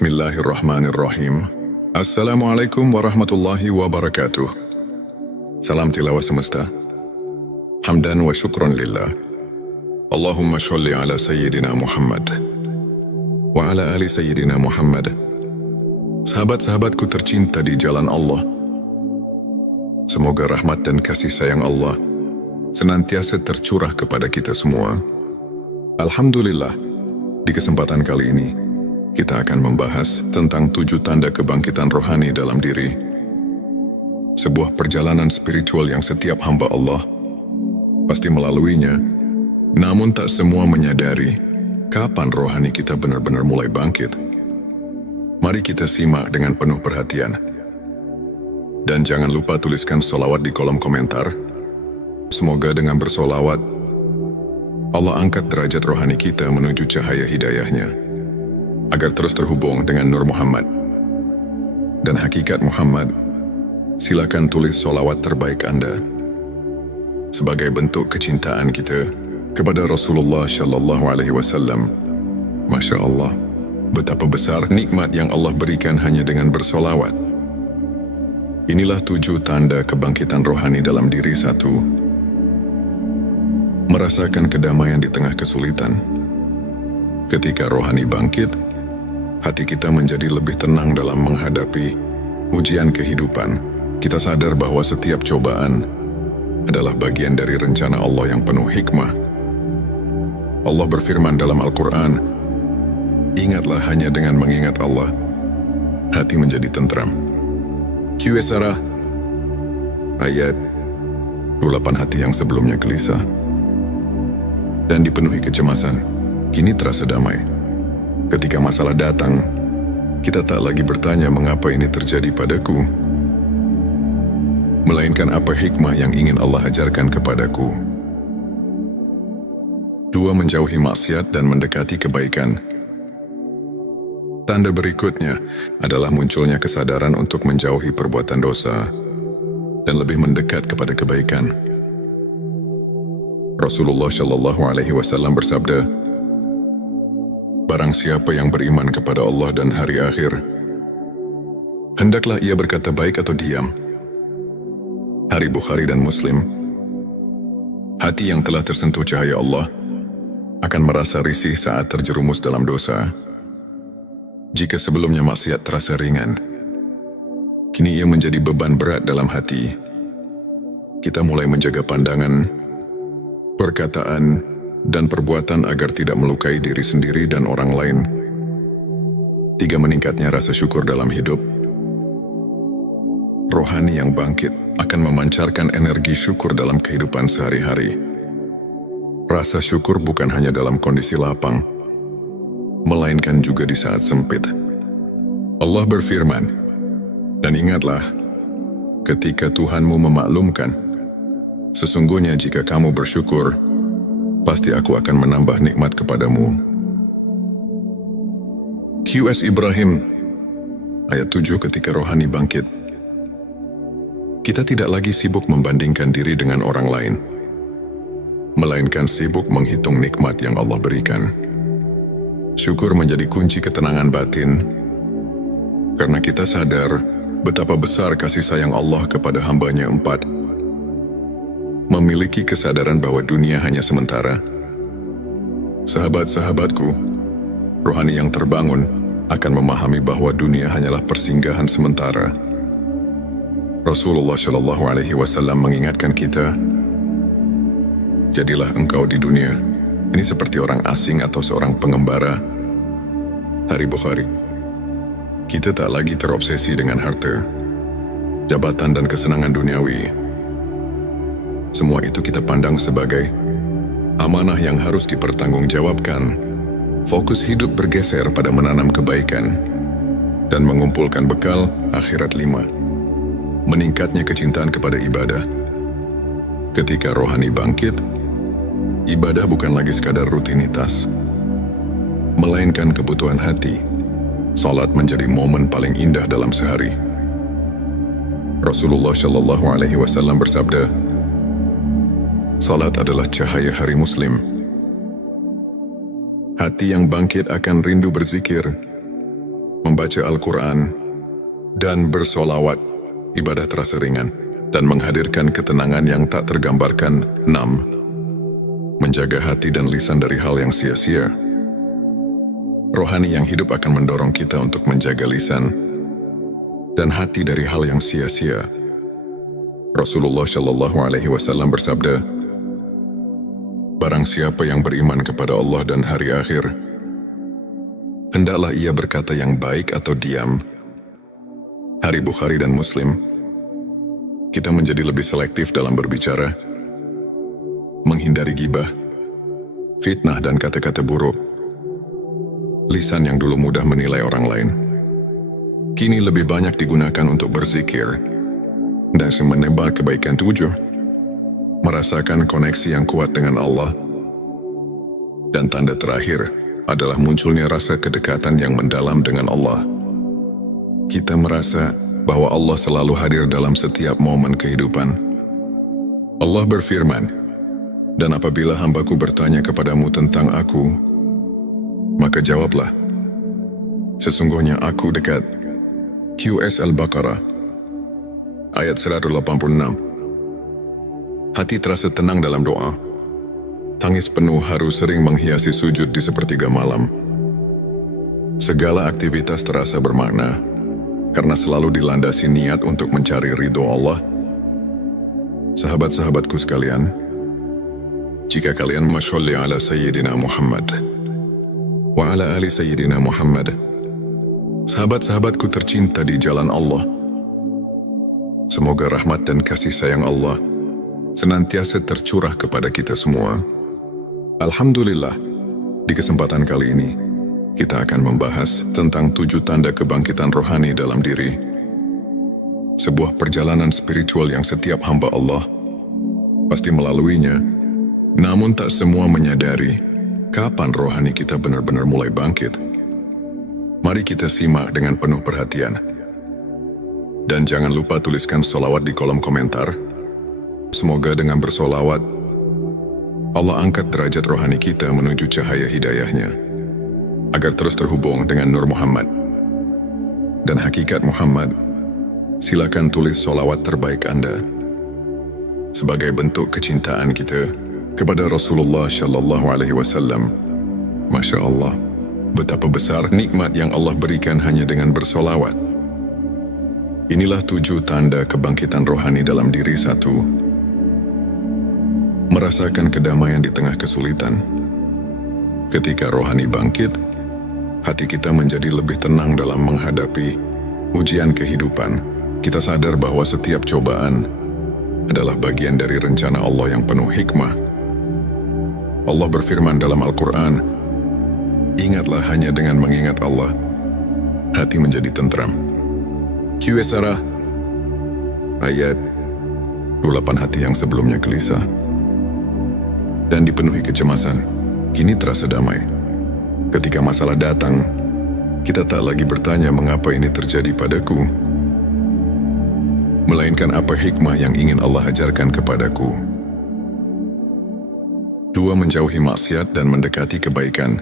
Bismillahirrahmanirrahim. Assalamualaikum warahmatullahi wabarakatuh. Salam tilawah semesta. Hamdan wa syukran lillah. Allahumma sholli ala Sayyidina Muhammad wa ala ali Sayyidina Muhammad. Sahabat-sahabatku tercinta di jalan Allah, semoga rahmat dan kasih sayang Allah senantiasa tercurah kepada kita semua. Alhamdulillah, di kesempatan kali ini kita akan membahas tentang 7 tanda kebangkitan rohani dalam diri. Sebuah perjalanan spiritual yang setiap hamba Allah pasti melaluinya, namun tak semua menyadari kapan rohani kita benar-benar mulai bangkit. Mari kita simak dengan penuh perhatian. Dan jangan lupa tuliskan sholawat di kolom komentar. Semoga dengan bersolawat, Allah angkat derajat rohani kita menuju cahaya hidayahnya, agar terus terhubung dengan Nur Muhammad dan hakikat Muhammad. Silakan tulis sholawat terbaik Anda sebagai bentuk kecintaan kita kepada Rasulullah Shallallahu Alaihi Wasallam. Masya Allah, betapa besar nikmat yang Allah berikan hanya dengan bersolawat. Inilah 7 tanda kebangkitan rohani dalam diri. 1. Merasakan kedamaian di tengah kesulitan. Ketika rohani bangkit, hati kita menjadi lebih tenang dalam menghadapi ujian kehidupan. Kita sadar bahwa setiap cobaan adalah bagian dari rencana Allah yang penuh hikmah. Allah berfirman dalam Al-Quran, "Ingatlah hanya dengan mengingat Allah, hati menjadi tentram." Qs ayat 28. Hati yang sebelumnya gelisah dan dipenuhi kecemasan, kini terasa damai. Ketika masalah datang, kita tak lagi bertanya mengapa ini terjadi padaku, melainkan apa hikmah yang ingin Allah ajarkan kepadaku. 2. Menjauhi maksiat dan mendekati kebaikan. Tanda berikutnya adalah munculnya kesadaran untuk menjauhi perbuatan dosa dan lebih mendekat kepada kebaikan. Rasulullah Shallallahu Alaihi Wasallam bersabda, "Barang siapa yang beriman kepada Allah dan hari akhir, hendaklah ia berkata baik atau diam." Hari Bukhari dan Muslim. Hati yang telah tersentuh cahaya Allah akan merasa risih saat terjerumus dalam dosa. Jika sebelumnya maksiat terasa ringan, kini ia menjadi beban berat dalam hati. Kita mulai menjaga pandangan, perkataan, dan perbuatan agar tidak melukai diri sendiri dan orang lain. 3. Meningkatnya rasa syukur dalam hidup. Rohani yang bangkit akan memancarkan energi syukur dalam kehidupan sehari-hari. Rasa syukur bukan hanya dalam kondisi lapang, melainkan juga di saat sempit. Allah berfirman, "Dan ingatlah, ketika Tuhanmu memaklumkan, sesungguhnya jika kamu bersyukur, pasti aku akan menambah nikmat kepadamu." Qs Ibrahim ayat 7. Ketika rohani bangkit, kita tidak lagi sibuk membandingkan diri dengan orang lain, melainkan sibuk menghitung nikmat yang Allah berikan. Syukur menjadi kunci ketenangan batin, karena kita sadar betapa besar kasih sayang Allah kepada hambanya. 4. Memiliki kesadaran bahwa dunia hanya sementara. Sahabat-sahabatku, rohani yang terbangun akan memahami bahwa dunia hanyalah persinggahan sementara. Rasulullah Shallallahu Alaihi Wasallam mengingatkan kita, "Jadilah engkau di dunia ini seperti orang asing atau seorang pengembara." Hari Bukhari. Kita tak lagi terobsesi dengan harta, jabatan, dan kesenangan duniawi. Semua itu kita pandang sebagai amanah yang harus dipertanggungjawabkan. Fokus hidup bergeser pada menanam kebaikan dan mengumpulkan bekal akhirat. 5. Meningkatnya kecintaan kepada ibadah. Ketika rohani bangkit, ibadah bukan lagi sekadar rutinitas, melainkan kebutuhan hati. Salat menjadi momen paling indah dalam sehari. Rasulullah Shallallahu Alaihi Wasallam bersabda, "Salat adalah cahaya hari Muslim." Hati yang bangkit akan rindu berzikir, membaca Al-Quran, dan bersolawat, ibadah terasa ringan dan menghadirkan ketenangan yang tak tergambarkan. 6. Menjaga hati dan lisan dari hal yang sia-sia. Rohani yang hidup akan mendorong kita untuk menjaga lisan dan hati dari hal yang sia-sia. Rasulullah Shallallahu Alaihi Wasallam bersabda, "Barang siapa yang beriman kepada Allah dan hari akhir, hendaklah ia berkata yang baik atau diam." Hari Bukhari dan Muslim. Kita menjadi lebih selektif dalam berbicara, menghindari gibah, fitnah dan kata-kata buruk. Lisan yang dulu mudah menilai orang lain, kini lebih banyak digunakan untuk berzikir dan menebar kebaikan tujuh, merasakan koneksi yang kuat dengan Allah. Dan tanda terakhir adalah munculnya rasa kedekatan yang mendalam dengan Allah. Kita merasa bahwa Allah selalu hadir dalam setiap momen kehidupan. Allah berfirman, "Dan apabila hambaku bertanya kepadamu tentang aku, maka jawablah, sesungguhnya aku dekat." QS Al-Baqarah, ayat 186. Hati terasa tenang dalam doa. Tangis penuh haru sering menghiasi sujud di sepertiga malam. Segala aktivitas terasa bermakna, karena selalu dilandasi niat untuk mencari ridho Allah. Sahabat-sahabatku sekalian, jika kalian masholli ala Sayyidina Muhammad wa ala ali Sayyidina Muhammad, sahabat-sahabatku tercinta di jalan Allah, semoga rahmat dan kasih sayang Allah senantiasa tercurah kepada kita semua. Alhamdulillah, di kesempatan kali ini, kita akan membahas tentang 7 tanda kebangkitan rohani dalam diri. Sebuah perjalanan spiritual yang setiap hamba Allah pasti melaluinya, namun tak semua menyadari kapan rohani kita benar-benar mulai bangkit. Mari kita simak dengan penuh perhatian. Dan jangan lupa tuliskan sholawat di kolom komentar. Semoga dengan bersolawat, Allah angkat derajat rohani kita menuju cahaya hidayahnya, agar terus terhubung dengan Nur Muhammad dan hakikat Muhammad. Silakan tulis sholawat terbaik Anda sebagai bentuk kecintaan kita kepada Rasulullah Shallallahu Alaihi Wasallam. Masya Allah, betapa besar nikmat yang Allah berikan hanya dengan bersolawat. Inilah 7 tanda kebangkitan rohani dalam diri. 1. Merasakan kedamaian di tengah kesulitan. Ketika rohani bangkit, hati kita menjadi lebih tenang dalam menghadapi ujian kehidupan. Kita sadar bahwa setiap cobaan adalah bagian dari rencana Allah yang penuh hikmah. Allah berfirman dalam Al-Quran, "Ingatlah hanya dengan mengingat Allah, hati menjadi tentram." QS Sarah, ayat 28. Hati yang sebelumnya gelisah dan dipenuhi kecemasan, kini terasa damai. Ketika masalah datang, kita tak lagi bertanya mengapa ini terjadi padaku, melainkan apa hikmah yang ingin Allah ajarkan kepadaku. 2. Menjauhi maksiat dan mendekati kebaikan.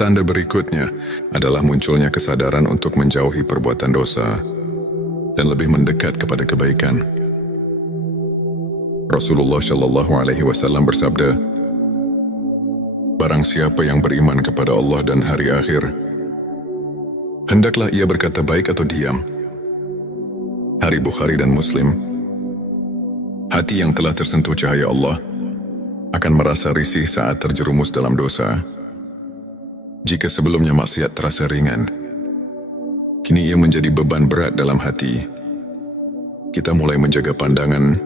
Tanda berikutnya adalah munculnya kesadaran untuk menjauhi perbuatan dosa dan lebih mendekat kepada kebaikan. Rasulullah Shallallahu Alaihi Wasallam bersabda, "Barang siapa yang beriman kepada Allah dan hari akhir, hendaklah ia berkata baik atau diam." Hari Bukhari dan Muslim. Hati yang telah tersentuh cahaya Allah akan merasa risih saat terjerumus dalam dosa. Jika sebelumnya maksiat terasa ringan, kini ia menjadi beban berat dalam hati. Kita mulai menjaga pandangan,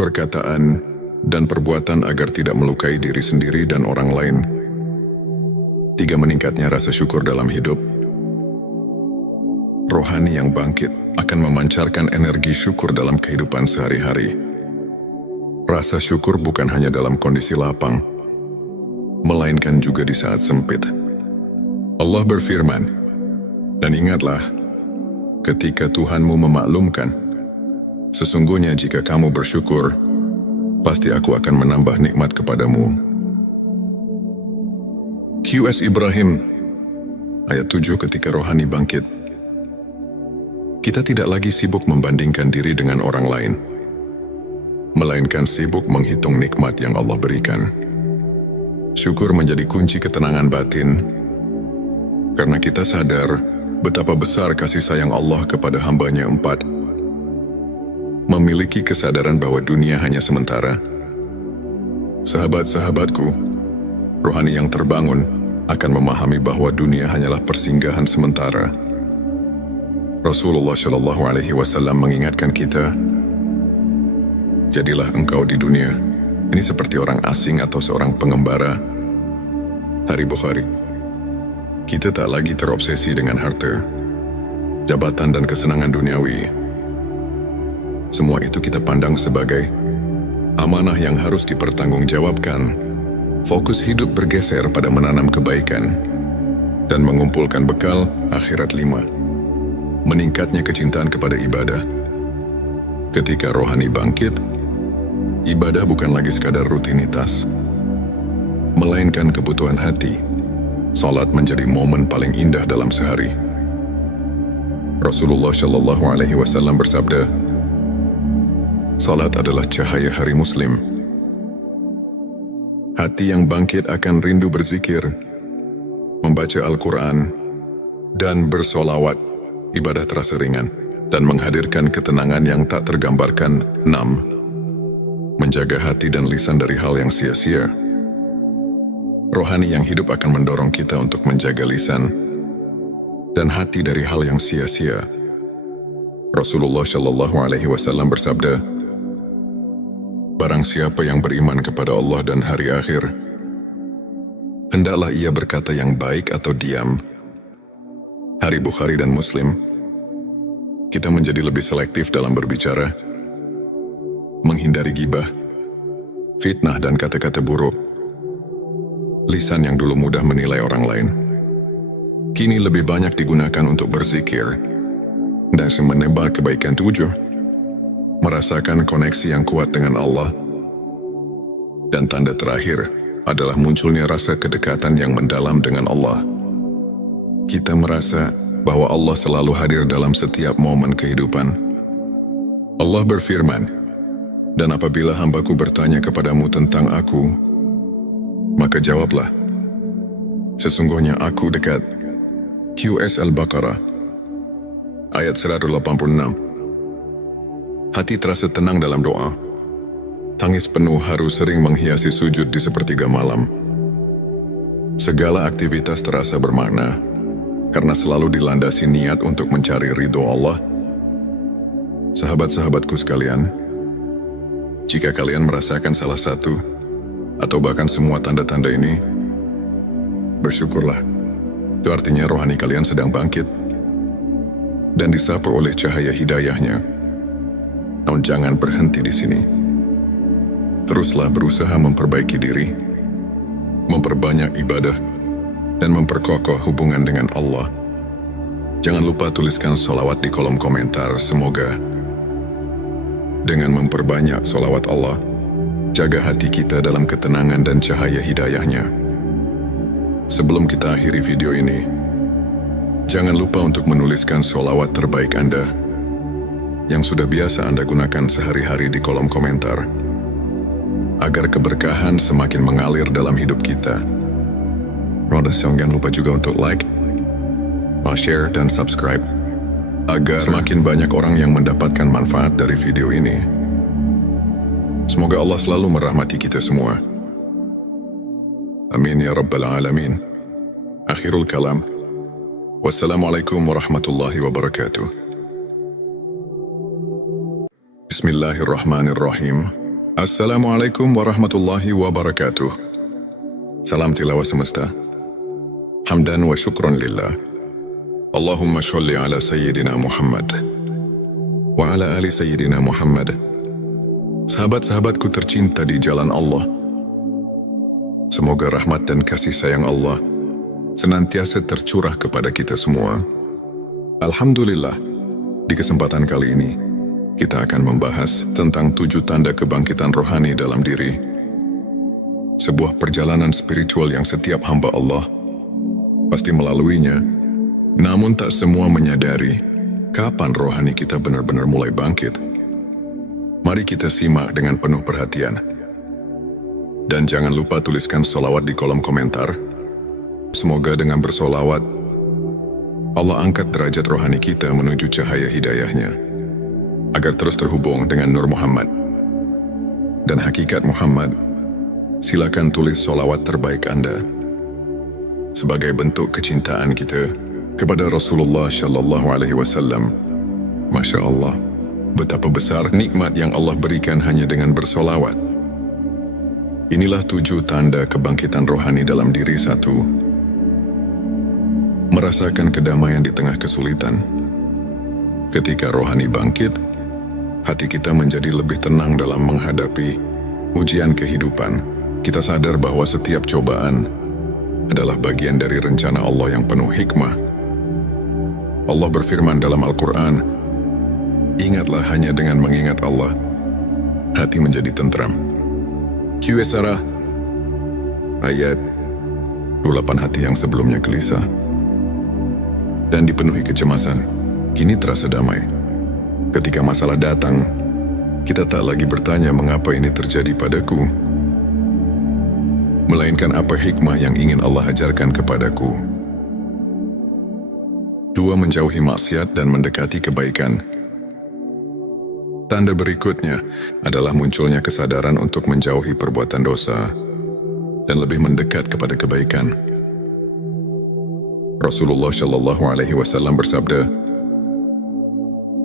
perkataan, dan perbuatan agar tidak melukai diri sendiri dan orang lain. 3. Meningkatnya rasa syukur dalam hidup. Rohani yang bangkit akan memancarkan energi syukur dalam kehidupan sehari-hari. Rasa syukur bukan hanya dalam kondisi lapang, melainkan juga di saat sempit. Allah berfirman, "Dan ingatlah, ketika Tuhanmu memaklumkan, sesungguhnya jika kamu bersyukur, pasti aku akan menambah nikmat kepadamu." QS Ibrahim, ayat 7 ketika rohani bangkit. Kita tidak lagi sibuk membandingkan diri dengan orang lain, melainkan sibuk menghitung nikmat yang Allah berikan. Syukur menjadi kunci ketenangan batin, karena kita sadar betapa besar kasih sayang Allah kepada hamba-Nya. 4. Memiliki kesadaran bahwa dunia hanya sementara. Sahabat-sahabatku, rohani yang terbangun akan memahami bahwa dunia hanyalah persinggahan sementara. Rasulullah Shallallahu Alaihi Wasallam mengingatkan kita, jadilah engkau di dunia ini seperti orang asing atau seorang pengembara. Hari Bukhari. Kita tak lagi terobsesi dengan harta, jabatan dan kesenangan duniawi. Semua itu kita pandang sebagai amanah yang harus dipertanggungjawabkan. Fokus hidup bergeser pada menanam kebaikan dan mengumpulkan bekal akhirat. 5. Meningkatnya kecintaan kepada ibadah. Ketika rohani bangkit, ibadah bukan lagi sekadar rutinitas, melainkan kebutuhan hati. Salat menjadi momen paling indah dalam sehari. Rasulullah Shallallahu Alaihi Wasallam bersabda, salat adalah cahaya hari Muslim. Hati yang bangkit akan rindu berzikir, membaca Al-Quran, dan bersolawat. Ibadah terasa ringan dan menghadirkan ketenangan yang tak tergambarkan. 6. Menjaga hati dan lisan dari hal yang sia-sia. Rohani yang hidup akan mendorong kita untuk menjaga lisan dan hati dari hal yang sia-sia. Rasulullah Shallallahu Alaihi Wasallam bersabda, barang siapa yang beriman kepada Allah dan hari akhir, hendaklah ia berkata yang baik atau diam. Hari Bukhari dan Muslim. Kita menjadi lebih selektif dalam berbicara, menghindari gibah, fitnah dan kata-kata buruk. Lisan yang dulu mudah menilai orang lain, kini lebih banyak digunakan untuk berzikir dan menebar kebaikan. 7. Merasakan koneksi yang kuat dengan Allah. Dan tanda terakhir adalah munculnya rasa kedekatan yang mendalam dengan Allah. Kita merasa bahwa Allah selalu hadir dalam setiap momen kehidupan. Allah berfirman, dan apabila hambaku bertanya kepadamu tentang aku, maka jawablah, sesungguhnya aku dekat. QS Al-Baqarah, ayat 186. Hati terasa tenang dalam doa. Tangis penuh haru sering menghiasi sujud di sepertiga malam. Segala aktivitas terasa bermakna, karena selalu dilandasi niat untuk mencari ridho Allah. Sahabat-sahabatku sekalian, jika kalian merasakan salah satu, atau bahkan semua tanda-tanda ini, bersyukurlah. Itu artinya rohani kalian sedang bangkit, dan disapu oleh cahaya hidayahnya. Namun jangan berhenti di sini. Teruslah berusaha memperbaiki diri, memperbanyak ibadah, dan memperkokoh hubungan dengan Allah. Jangan lupa tuliskan sholawat di kolom komentar. Semoga dengan memperbanyak sholawat Allah, jaga hati kita dalam ketenangan dan cahaya hidayahnya. Sebelum kita akhiri video ini, jangan lupa untuk menuliskan sholawat terbaik Anda yang sudah biasa Anda gunakan sehari-hari di kolom komentar, agar keberkahan semakin mengalir dalam hidup kita. Jangan lupa juga untuk like, share, dan subscribe, agar semakin banyak orang yang mendapatkan manfaat dari video ini. Semoga Allah selalu merahmati kita semua. Amin ya Rabbal Alamin. Akhirul kalam. Wassalamualaikum warahmatullahi wabarakatuh. Bismillahirrahmanirrahim. Assalamualaikum warahmatullahi wabarakatuh. Salam tilawah semesta. Hamdan wa syukran lillah. Allahumma sholli ala Sayyidina Muhammad wa ala ali Sayyidina Muhammad. Sahabat-sahabatku tercinta di jalan Allah, semoga rahmat dan kasih sayang Allah senantiasa tercurah kepada kita semua. Alhamdulillah, di kesempatan kali ini kita akan membahas tentang 7 tanda kebangkitan rohani dalam diri. Sebuah perjalanan spiritual yang setiap hamba Allah pasti melaluinya Namun tak semua menyadari kapan rohani kita benar-benar mulai bangkit. Mari kita simak dengan penuh perhatian. Dan jangan lupa tuliskan sholawat di kolom komentar. Semoga dengan bersolawat, Allah angkat derajat rohani kita menuju cahaya hidayahnya, agar terus terhubung dengan Nur Muhammad dan hakikat Muhammad. Silakan tulis sholawat terbaik Anda sebagai bentuk kecintaan kita kepada Rasulullah Shallallahu Alaihi Wasallam. Masya Allah, betapa besar nikmat yang Allah berikan hanya dengan bersolawat. Inilah 7 tanda kebangkitan rohani dalam diri. 1. Merasakan kedamaian di tengah kesulitan. Ketika rohani bangkit, hati kita menjadi lebih tenang dalam menghadapi ujian kehidupan. Kita sadar bahwa setiap cobaan adalah bagian dari rencana Allah yang penuh hikmah. Allah berfirman dalam Al-Quran, "Ingatlah hanya dengan mengingat Allah, hati menjadi tentram." Qs ayat 28. Hati yang sebelumnya gelisah dan dipenuhi kecemasan, kini terasa damai. Ketika masalah datang, kita tak lagi bertanya mengapa ini terjadi padaku, melainkan apa hikmah yang ingin Allah ajarkan kepadaku. 2. Menjauhi maksiat dan mendekati kebaikan. Tanda berikutnya adalah munculnya kesadaran untuk menjauhi perbuatan dosa dan lebih mendekat kepada kebaikan. Rasulullah Shallallahu Alaihi Wasallam bersabda,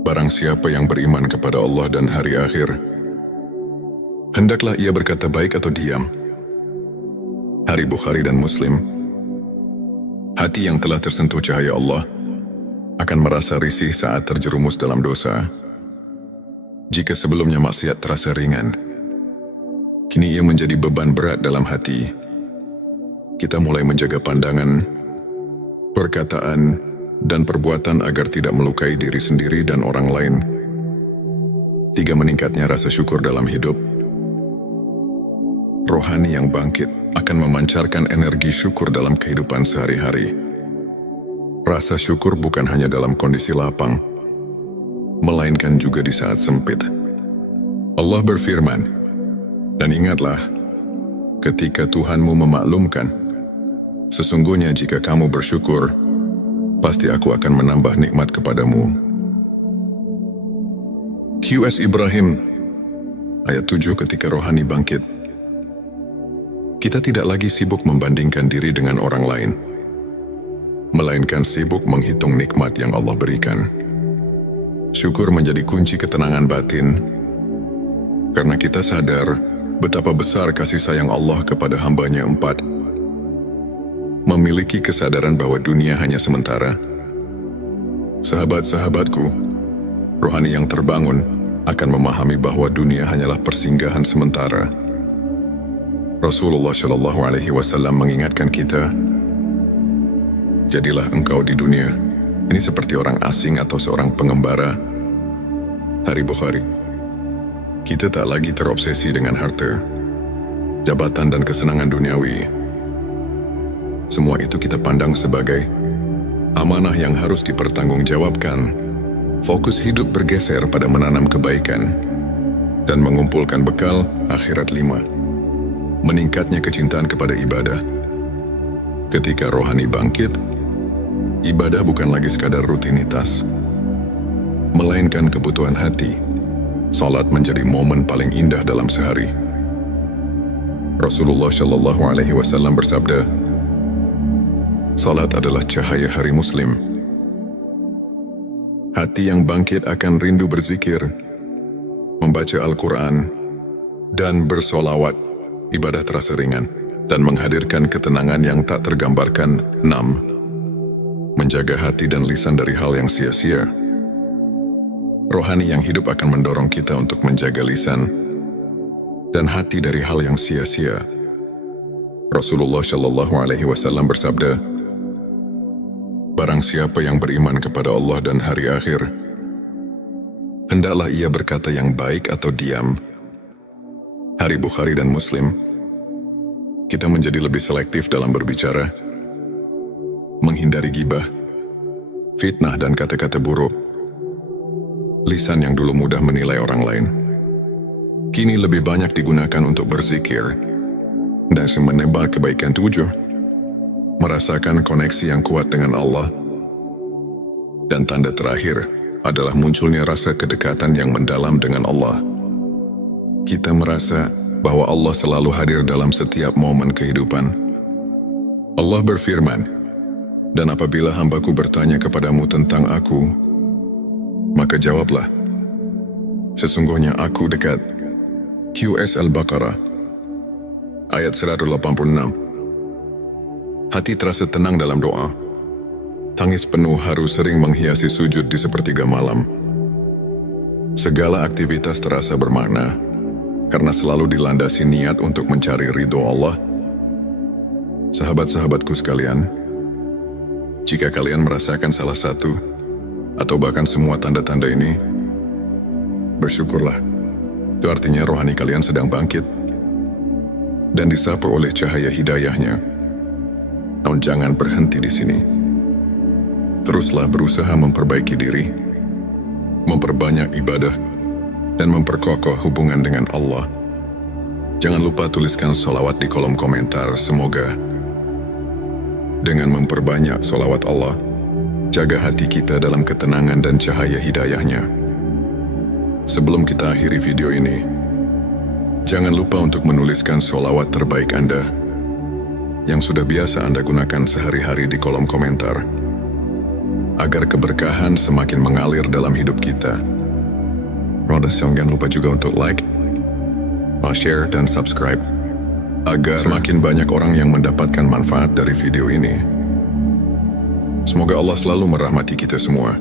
"Barang siapa yang beriman kepada Allah dan hari akhir, hendaklah ia berkata baik atau diam." Hari Bukhari dan Muslim. Hati yang telah tersentuh cahaya Allah akan merasa risih saat terjerumus dalam dosa. Jika sebelumnya maksiat terasa ringan, kini ia menjadi beban berat dalam hati. Kita mulai menjaga pandangan, perkataan, dan perbuatan agar tidak melukai diri sendiri dan orang lain. 3. Meningkatnya rasa syukur dalam hidup. Rohani yang bangkit akan memancarkan energi syukur dalam kehidupan sehari-hari. Rasa syukur bukan hanya dalam kondisi lapang, melainkan juga di saat sempit. Allah berfirman, "Dan ingatlah, ketika Tuhanmu memaklumkan, sesungguhnya jika kamu bersyukur, pasti aku akan menambah nikmat kepadamu." Qs Ibrahim ayat 7. Ketika rohani bangkit, kita tidak lagi sibuk membandingkan diri dengan orang lain, melainkan sibuk menghitung nikmat yang Allah berikan. Syukur menjadi kunci ketenangan batin, karena kita sadar betapa besar kasih sayang Allah kepada hambanya. 4. Memiliki kesadaran bahwa dunia hanya sementara. Sahabat-sahabatku, rohani yang terbangun akan memahami bahwa dunia hanyalah persinggahan sementara. Rasulullah Shallallahu Alaihi Wasallam mengingatkan kita, "Jadilah engkau di dunia ini seperti orang asing atau seorang pengembara." Hari Bukhari. Kita tak lagi terobsesi dengan harta, jabatan, dan kesenangan duniawi. Semua itu kita pandang sebagai amanah yang harus dipertanggungjawabkan. Fokus hidup bergeser pada menanam kebaikan dan mengumpulkan bekal akhirat. 5. Meningkatnya kecintaan kepada ibadah. Ketika rohani bangkit, ibadah bukan lagi sekadar rutinitas, melainkan kebutuhan hati. Salat menjadi momen paling indah dalam sehari. Rasulullah Shallallahu Alaihi Wasallam bersabda, "Salat adalah cahaya hari Muslim." Hati yang bangkit akan rindu berzikir, membaca Al-Quran, dan bersolawat. Ibadah terasa ringan dan menghadirkan ketenangan yang tak tergambarkan. 6. Menjaga hati dan lisan dari hal yang sia-sia. Rohani yang hidup akan mendorong kita untuk menjaga lisan dan hati dari hal yang sia-sia. Rasulullah Shallallahu Alaihi Wasallam bersabda, "Barang siapa yang beriman kepada Allah dan hari akhir, hendaklah ia berkata yang baik atau diam." Hari Bukhari dan Muslim. Kita menjadi lebih selektif dalam berbicara, menghindari gibah, fitnah dan kata-kata buruk. Lisan yang dulu mudah menilai orang lain, kini lebih banyak digunakan untuk berzikir dan menebar kebaikan tujuh, merasakan koneksi yang kuat dengan Allah. Dan tanda terakhir adalah munculnya rasa kedekatan yang mendalam dengan Allah. Kita merasa bahwa Allah selalu hadir dalam setiap momen kehidupan. Allah berfirman, "Dan apabila hambaku bertanya kepadamu tentang aku, maka jawablah, sesungguhnya aku dekat." QS Al-Baqarah ayat 186. Hati terasa tenang dalam doa. Tangis penuh haru sering menghiasi sujud di sepertiga malam. Segala aktivitas terasa bermakna karena selalu dilandasi niat untuk mencari ridho Allah. Sahabat-sahabatku sekalian, jika kalian merasakan salah satu atau bahkan semua tanda-tanda ini, bersyukurlah. Itu artinya rohani kalian sedang bangkit dan disapu oleh cahaya hidayahnya. Namun jangan berhenti di sini. Teruslah berusaha memperbaiki diri, memperbanyak ibadah, dan memperkokoh hubungan dengan Allah. Jangan lupa tuliskan sholawat di kolom komentar. Semoga dengan memperbanyak sholawat Allah, jaga hati kita dalam ketenangan dan cahaya hidayahnya. Sebelum kita akhiri video ini, jangan lupa untuk menuliskan sholawat terbaik Anda yang sudah biasa Anda gunakan sehari-hari di kolom komentar, agar keberkahan semakin mengalir dalam hidup kita. Jangan lupa juga untuk like, share, dan subscribe, agar semakin banyak orang yang mendapatkan manfaat dari video ini. Semoga Allah selalu merahmati kita semua.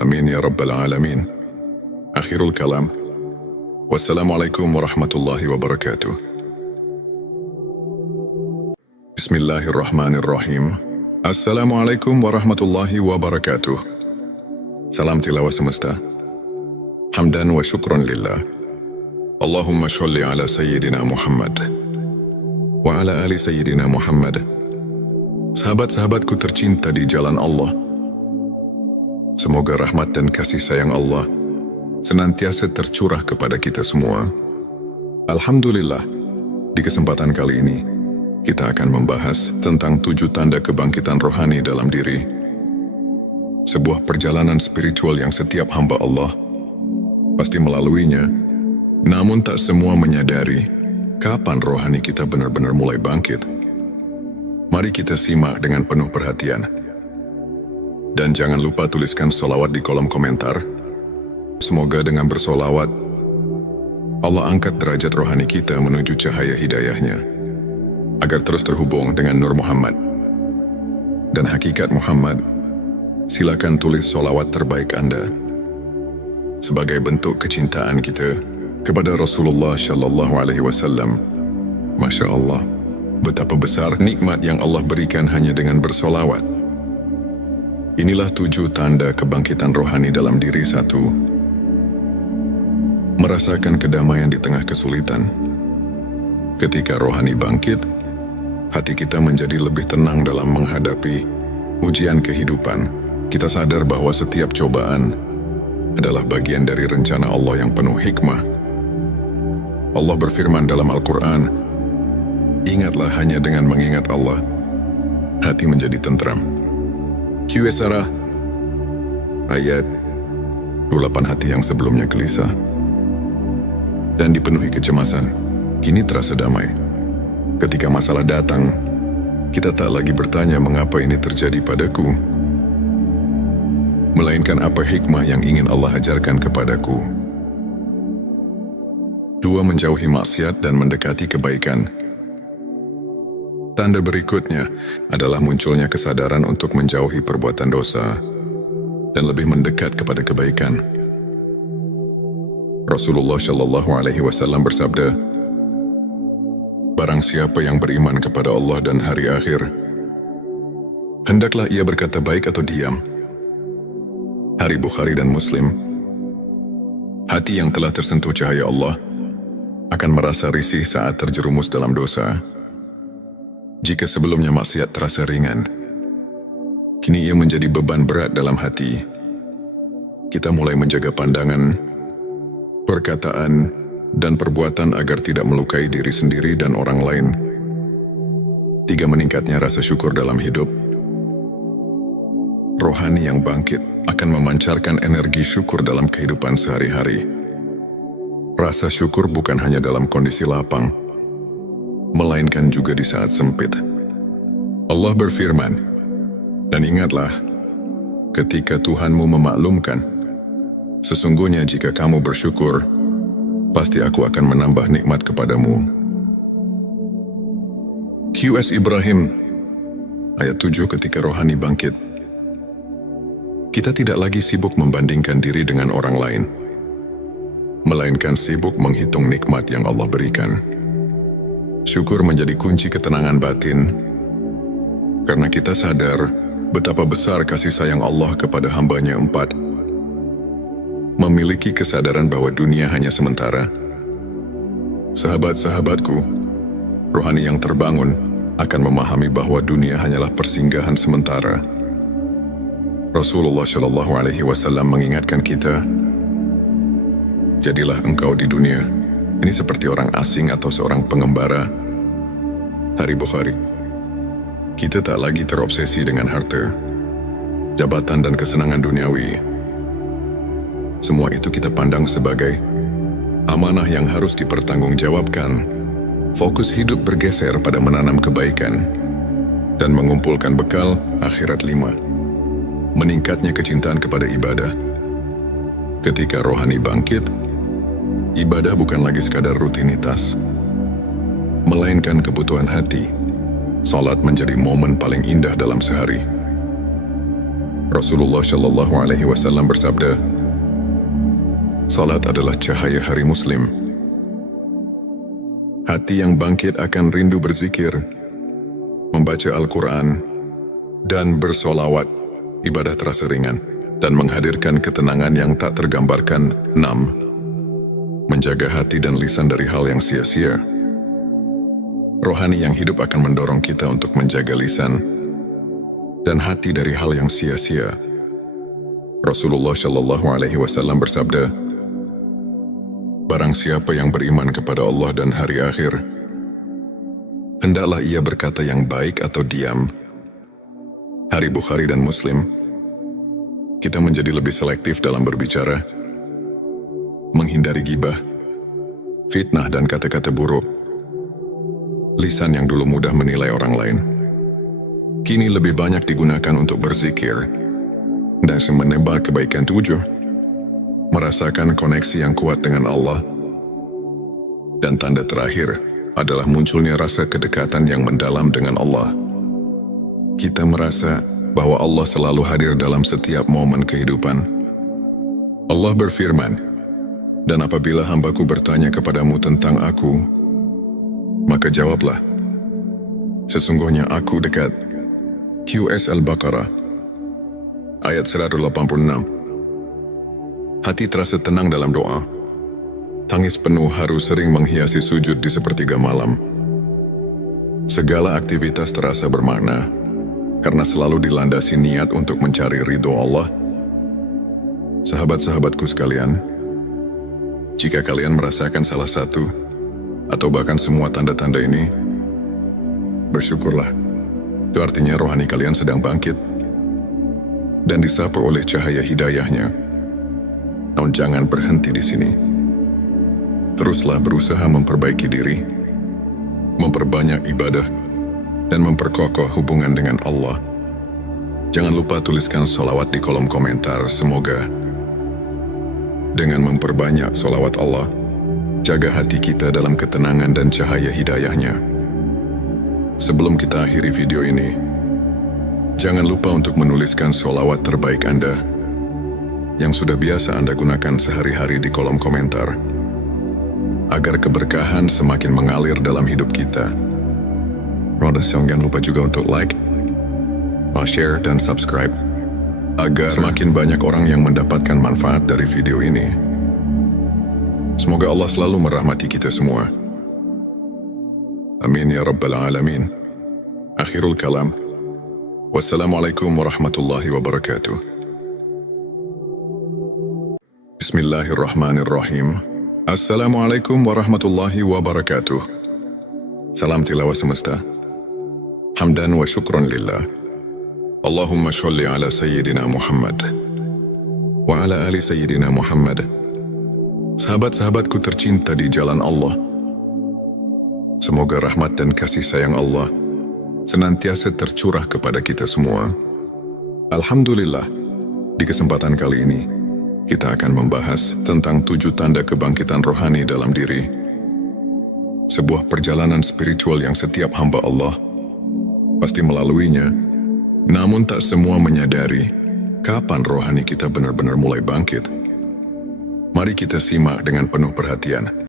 Amin ya Rabbal Alamin. Akhirul kalam. Wassalamualaikum warahmatullahi wabarakatuh. Bismillahirrahmanirrahim. Assalamualaikum warahmatullahi wabarakatuh. Salam tilawah semesta. Hamdan wa syukran lillah. Allahumma sholli ala Sayyidina Muhammad wa ala ali Sayyidina Muhammad. Sahabat-sahabatku tercinta di jalan Allah, semoga rahmat dan kasih sayang Allah senantiasa tercurah kepada kita semua. Alhamdulillah, di kesempatan kali ini kita akan membahas tentang 7 tanda kebangkitan rohani dalam diri. Sebuah perjalanan spiritual yang setiap hamba Allah pasti melaluinya, namun tak semua menyadari kapan rohani kita benar-benar mulai bangkit. Mari kita simak dengan penuh perhatian. Dan jangan lupa tuliskan sholawat di kolom komentar. Semoga dengan bersolawat, Allah angkat derajat rohani kita menuju cahaya hidayahnya, agar terus terhubung dengan Nur Muhammad dan hakikat Muhammad. Silakan tulis sholawat terbaik Anda sebagai bentuk kecintaan kita kepada Rasulullah Shallallahu Alaihi Wasallam. Masya Allah, betapa besar nikmat yang Allah berikan hanya dengan bersolawat. Inilah 7 tanda kebangkitan rohani dalam diri. 1. Merasakan kedamaian di tengah kesulitan. Ketika rohani bangkit, hati kita menjadi lebih tenang dalam menghadapi ujian kehidupan. Kita sadar bahwa setiap cobaan adalah bagian dari rencana Allah yang penuh hikmah. Allah berfirman dalam Al-Quran, "Ingatlah hanya dengan mengingat Allah, hati menjadi tentram." QS Sarah ayat 28. Hati yang sebelumnya gelisah dan dipenuhi kecemasan, kini terasa damai. Ketika masalah datang, kita tak lagi bertanya mengapa ini terjadi padaku, melainkan apa hikmah yang ingin Allah ajarkan kepadaku. 2. Menjauhi maksiat dan mendekati kebaikan. Tanda berikutnya adalah munculnya kesadaran untuk menjauhi perbuatan dosa dan lebih mendekat kepada kebaikan. Rasulullah Shallallahu Alaihi Wasallam bersabda, "Barang siapa yang beriman kepada Allah dan hari akhir, hendaklah ia berkata baik atau diam." Hari Bukhari dan Muslim. Hati yang telah tersentuh cahaya Allah akan merasa risih saat terjerumus dalam dosa. Jika sebelumnya maksiat terasa ringan, Kini ia menjadi beban berat dalam hati. Kita mulai menjaga pandangan, perkataan, dan perbuatan agar tidak melukai diri sendiri dan orang lain. 3. Meningkatnya rasa syukur dalam hidup. Rohani yang bangkit akan memancarkan energi syukur dalam kehidupan sehari-hari. Rasa syukur bukan hanya dalam kondisi lapang, melainkan juga di saat sempit. Allah berfirman, dan ingatlah, ketika Tuhanmu memaklumkan, sesungguhnya jika kamu bersyukur, pasti aku akan menambah nikmat kepadamu. QS Ibrahim, ayat 7. Ketika rohani bangkit, kita tidak lagi sibuk membandingkan diri dengan orang lain, melainkan sibuk menghitung nikmat yang Allah berikan. Syukur menjadi kunci ketenangan batin, karena kita sadar betapa besar kasih sayang Allah kepada hambanya. 4. Memiliki kesadaran bahwa dunia hanya sementara. Sahabat-sahabatku, rohani yang terbangun akan memahami bahwa dunia hanyalah persinggahan sementara. Rasulullah SAW mengingatkan kita, jadilah engkau di dunia ini seperti orang asing atau seorang pengembara. Hari Bukhari. Kita tak lagi terobsesi dengan harta, jabatan, dan kesenangan duniawi. Semua itu kita pandang sebagai amanah yang harus dipertanggungjawabkan. Fokus hidup bergeser pada menanam kebaikan dan mengumpulkan bekal akhirat. 5. Meningkatnya kecintaan kepada ibadah. Ketika rohani bangkit, ibadah bukan lagi sekadar rutinitas, melainkan kebutuhan hati. Salat menjadi momen paling indah dalam sehari. Rasulullah SAW bersabda, salat adalah cahaya hari Muslim. Hati yang bangkit akan rindu berzikir, membaca Al-Quran, dan bersolawat. Ibadah terasa ringan dan menghadirkan ketenangan yang tak tergambarkan. 6. Menjaga hati dan lisan dari hal yang sia-sia. Rohani yang hidup akan mendorong kita untuk menjaga lisan dan hati dari hal yang sia-sia. Rasulullah SAW bersabda, barang siapa yang beriman kepada Allah dan hari akhir, hendaklah ia berkata yang baik atau diam. Hari Bukhari dan Muslim. Kita menjadi lebih selektif dalam berbicara, menghindari gibah, fitnah, dan kata-kata buruk. Lisan yang dulu mudah menilai orang lain, kini lebih banyak digunakan untuk berzikir dan menebar kebaikan. 7. Merasakan koneksi yang kuat dengan Allah. Dan tanda terakhir adalah munculnya rasa kedekatan yang mendalam dengan Allah. Kita merasa bahwa Allah selalu hadir dalam setiap momen kehidupan. Allah berfirman, dan apabila hambaku bertanya kepadamu tentang aku, maka jawablah, sesungguhnya aku dekat. QS Al-Baqarah, ayat 186. Hati terasa tenang dalam doa. Tangis penuh haru sering menghiasi sujud di sepertiga malam. Segala aktivitas terasa bermakna, karena selalu dilandasi niat untuk mencari ridho Allah. Sahabat-sahabatku sekalian, jika kalian merasakan salah satu atau bahkan semua tanda-tanda ini, bersyukurlah. Itu artinya rohani kalian sedang bangkit dan disapu oleh cahaya hidayahnya. Namun jangan berhenti di sini. Teruslah berusaha memperbaiki diri, memperbanyak ibadah, dan memperkokoh hubungan dengan Allah. Jangan lupa tuliskan sholawat di kolom komentar. Semoga dengan memperbanyak sholawat Allah, jaga hati kita dalam ketenangan dan cahaya hidayahnya. Sebelum kita akhiri video ini, jangan lupa untuk menuliskan sholawat terbaik Anda yang sudah biasa Anda gunakan sehari-hari di kolom komentar, agar keberkahan semakin mengalir dalam hidup kita. Jangan lupa juga untuk like, share, dan subscribe, agar semakin banyak orang yang mendapatkan manfaat dari video ini. Semoga Allah selalu merahmati kita semua. Amin ya Rabbal Alamin. Akhirul kalam. Wassalamualaikum warahmatullahi wabarakatuh. Bismillahirrahmanirrahim. Assalamualaikum warahmatullahi wabarakatuh. Salam tilawah semesta. Hamdan wa syukran lillah. Allahumma sholli ala Sayyidina Muhammad wa ala ali Sayyidina Muhammad. Sahabat-sahabatku tercinta di jalan Allah, semoga rahmat dan kasih sayang Allah senantiasa tercurah kepada kita semua. Alhamdulillah, di kesempatan kali ini, kita akan membahas tentang 7 tanda kebangkitan rohani dalam diri. Sebuah perjalanan spiritual yang setiap hamba Allah pasti melaluinya, namun tak semua menyadari kapan rohani kita benar-benar mulai bangkit. Mari kita simak dengan penuh perhatian.